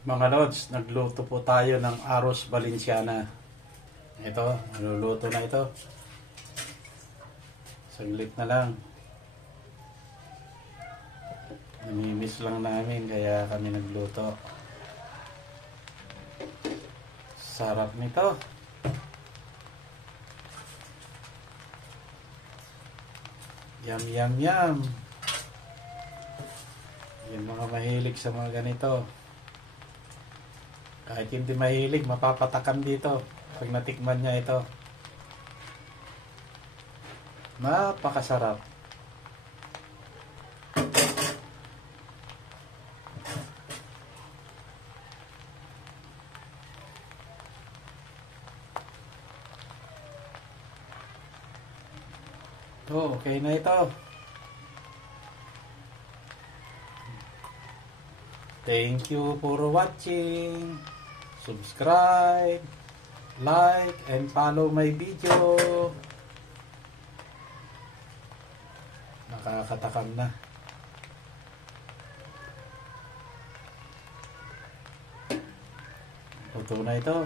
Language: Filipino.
Mga Lods, nagluto po tayo ng Arroz Valenciana. Ito, naluluto na ito. Saglit na lang. Namimiss lang namin kaya kami nagluto. Sarap nito. Yum yum yum. Yung mga mahilig sa mga ganito. Kahit hindi mahilig, mapapatakan dito pag natikman niya ito. Napakasarap. Ito, okay na ito. Thank you for watching. Subscribe, like, and follow my video. Nakakatakam na. Luto na ito.